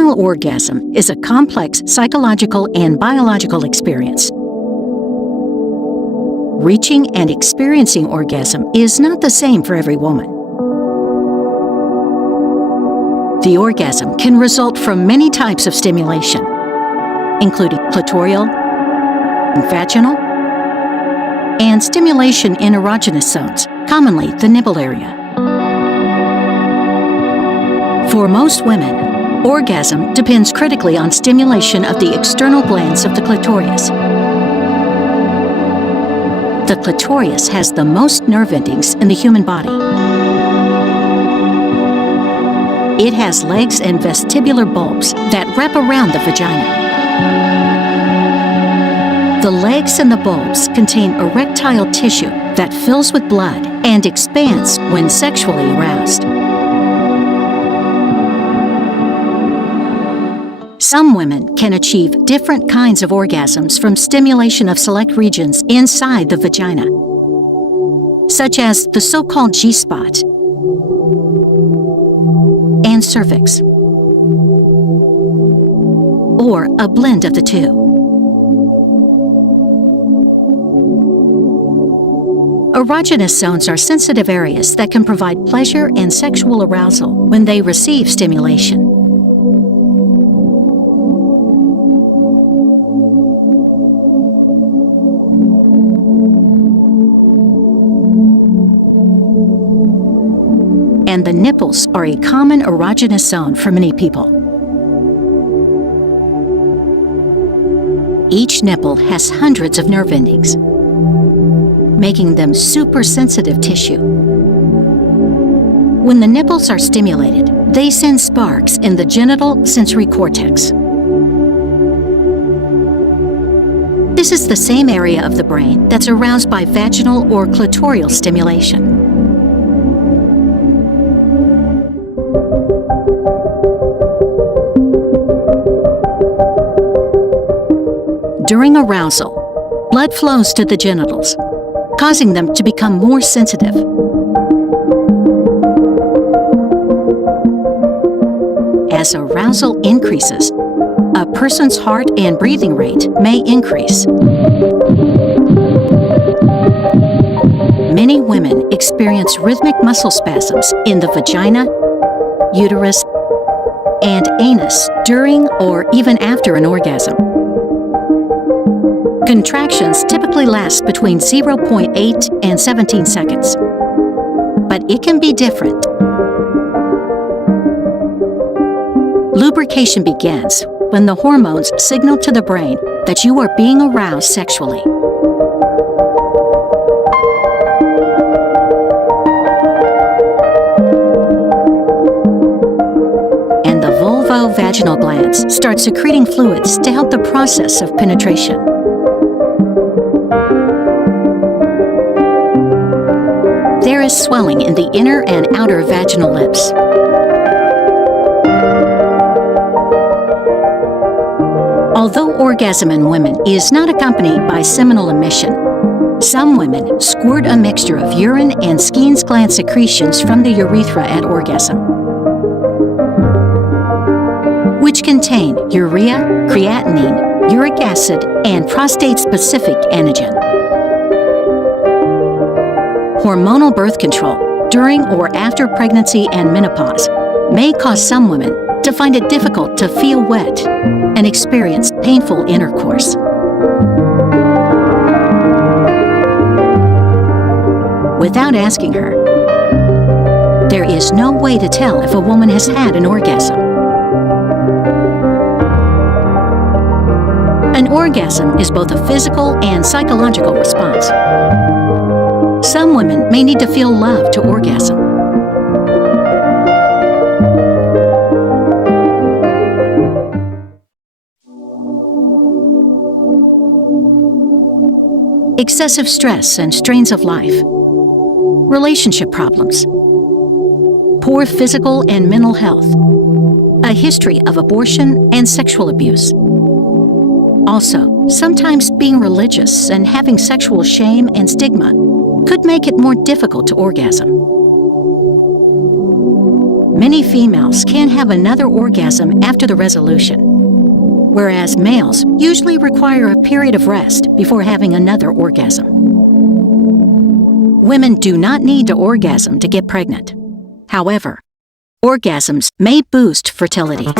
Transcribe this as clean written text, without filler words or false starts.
Vaginal orgasm is a complex psychological and biological experience. Reaching and experiencing orgasm is not the same for every woman. The orgasm can result from many types of stimulation, including clitoral, vaginal, and stimulation in erogenous zones, commonly the nipple area. For most women, orgasm depends critically on stimulation of the external glands of the clitoris. The clitoris has the most nerve endings in the human body. It has legs and vestibular bulbs that wrap around the vagina. The legs and the bulbs contain erectile tissue that fills with blood and expands when sexually aroused. Some women can achieve different kinds of orgasms from stimulation of select regions inside the vagina, such as the so-called G-spot and cervix, or a blend of the two. Erogenous zones are sensitive areas that can provide pleasure and sexual arousal when they receive stimulation. And the nipples are a common erogenous zone for many people. Each nipple has hundreds of nerve endings, making them super sensitive tissue. When the nipples are stimulated, they send sparks in the genital sensory cortex. This is the same area of the brain that's aroused by vaginal or clitoral stimulation. During arousal, blood flows to the genitals, causing them to become more sensitive. As arousal increases, a person's heart and breathing rate may increase. Many women experience rhythmic muscle spasms in the vagina, uterus, and anus during or even after an orgasm. Contractions typically last between 0.8 and 17 seconds, but it can be different. Lubrication begins when the hormones signal to the brain that you are being aroused sexually. And the vulvovaginal glands start secreting fluids to help the process of penetration. There is swelling in the inner and outer vaginal lips. Although orgasm in women is not accompanied by seminal emission, some women squirt a mixture of urine and Skene's gland secretions from the urethra at orgasm, which contain urea, creatinine, uric acid, and prostate-specific antigen. Hormonal birth control during or after pregnancy and menopause may cause some women to find it difficult to feel wet and experience painful intercourse. Without asking her, there is no way to tell if a woman has had an orgasm. An orgasm is both a physical and psychological response. Some women may need to feel love to orgasm. Excessive stress and strains of life, relationship problems, poor physical and mental health, a history of abortion and sexual abuse. Also, sometimes being religious and having sexual shame and stigma could make it more difficult to orgasm. Many females can have another orgasm after the resolution, whereas males usually require a period of rest before having another orgasm. Women do not need to orgasm to get pregnant. However, orgasms may boost fertility.